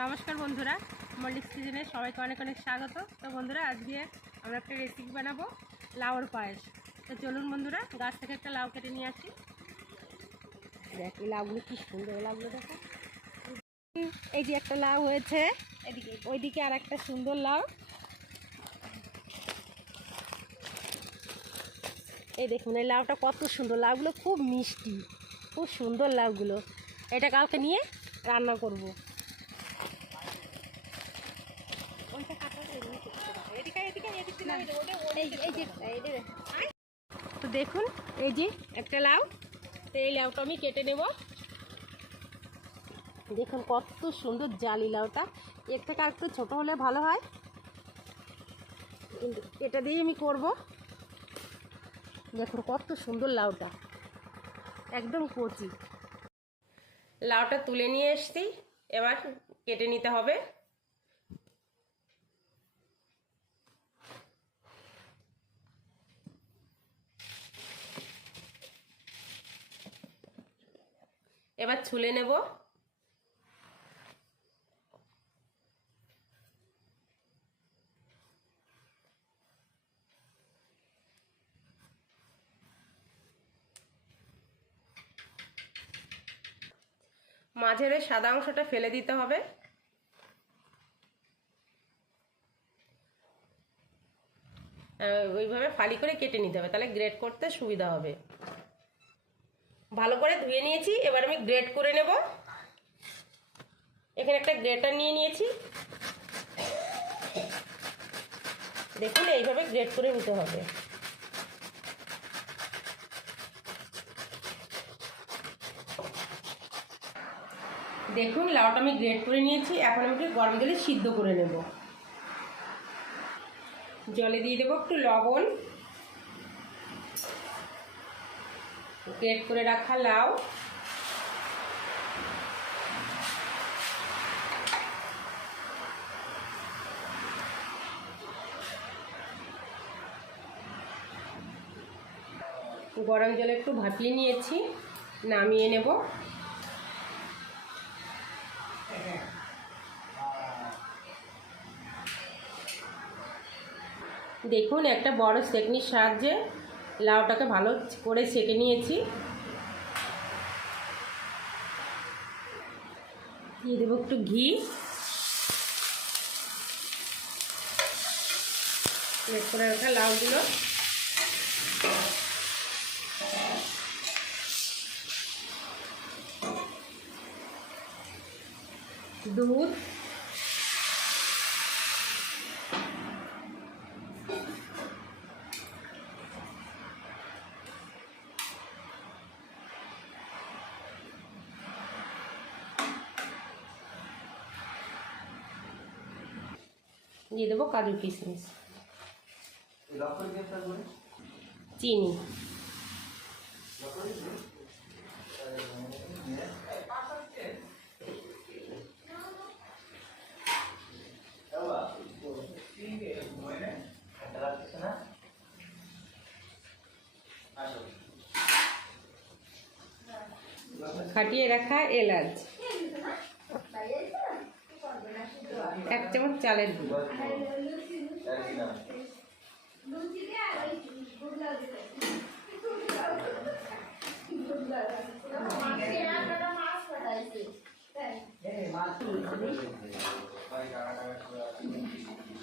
নমস্কার বন্ধুরা মল্লিক সিজনে সবাইকে অনেক অনেক স্বাগত। তো বন্ধুরা আজকে আমরা একটা রেসিপি বানাবো লাউর পায়েস। তো চলুন বন্ধুরা গাছ থেকে একটা লাউ কেটে নিয়ে আসি। দেখ এই লাউগুলো কি সুন্দর লাউগুলো দেখো। এই যে একটা লাউ হয়েছে এদিকে। ওইদিকে আর একটা সুন্দর লাউ। এই দেখুন এই লাউটা কত সুন্দর লাউগুলো খুব মিষ্টি। খুব সুন্দর লাউগুলো। এটা কালকে নিয়ে রান্না করব। তো দেখুন, এই যে একটা লাউ। তো এই লাউটা আমি কেটে নেব। দেখুন কত সুন্দর জালি লাউটা। এর থেকে আর একটু ছোটো হলে ভালো হয়। কিন্তু এটা দিয়ে আমি করব। দেখুন কত সুন্দর লাউটা। একদম কচি। লাউটা তুলে নিয়ে এসছি। এবার কেটে নিতে হবে। এবার ছুলে নেব। মাঝের সাদা অংশটা ফেলে দিতে হবে। ওইভাবে ফালি করে কেটে নিতে হবে, তাহলে গ্রেড করতে সুবিধা হবে। ভালো করে ধুয়ে নিয়েছি, এবার আমি গ্রেট করে নেব। এখানে একটা গ্রেটার নিয়ে নিয়েছি। দেখুন, এইভাবে গ্রেট করে নিতে হবে। দেখুন, লাউটা আমি গ্রেট করে নিয়েছি, এখন আমি একটু গরম জলে সিদ্ধ করে নেব। জলে দিয়ে দেবো একটু লবণ। গ্রেট করে রাখা, লাউ। গরম জলে একটু ভাপিয়ে নিয়েছি, নামিয়ে নেব। দেখুন, একটা বড় সেকনির সাহায্যে লাউটাকে ভালো করে সেকে নিয়েছি। দিয়ে দেবো একটু ঘি। করে রাখা লাউগুলো। দুধ। দিয়ে দেবো কাজু কিশমিশ। চিনি। খাটিয়ে রাখা এলাচ। এক চামচ চালের গুঁড়ো।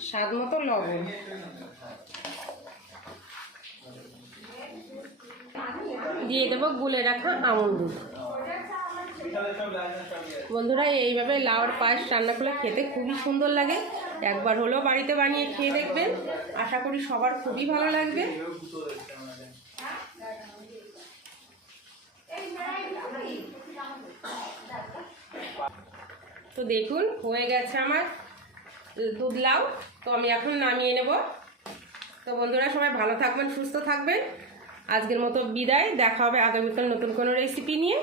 স্বাদ মতো লবণ। দিয়ে দেবো গুলে রাখা আমুল দুধ বন্ধুরা, এইভাবে লাউর পায়েস রান্না করলে খেতে খুবই সুন্দর লাগে। একবার হলেও বাড়িতে বানিয়ে খেয়ে দেখবেন। আশা করি সবার খুবই ভালো লাগবে। তো দেখুন, হয়ে গেছে আমার দুধ লাউ। তো আমি এখন নামিয়ে নেব। তো বন্ধুরা, সবাই ভালো থাকবেন, সুস্থ থাকবেন। আজকের মতো বিদায়। দেখা হবে আগামীকাল নতুন কোনো রেসিপি নিয়ে।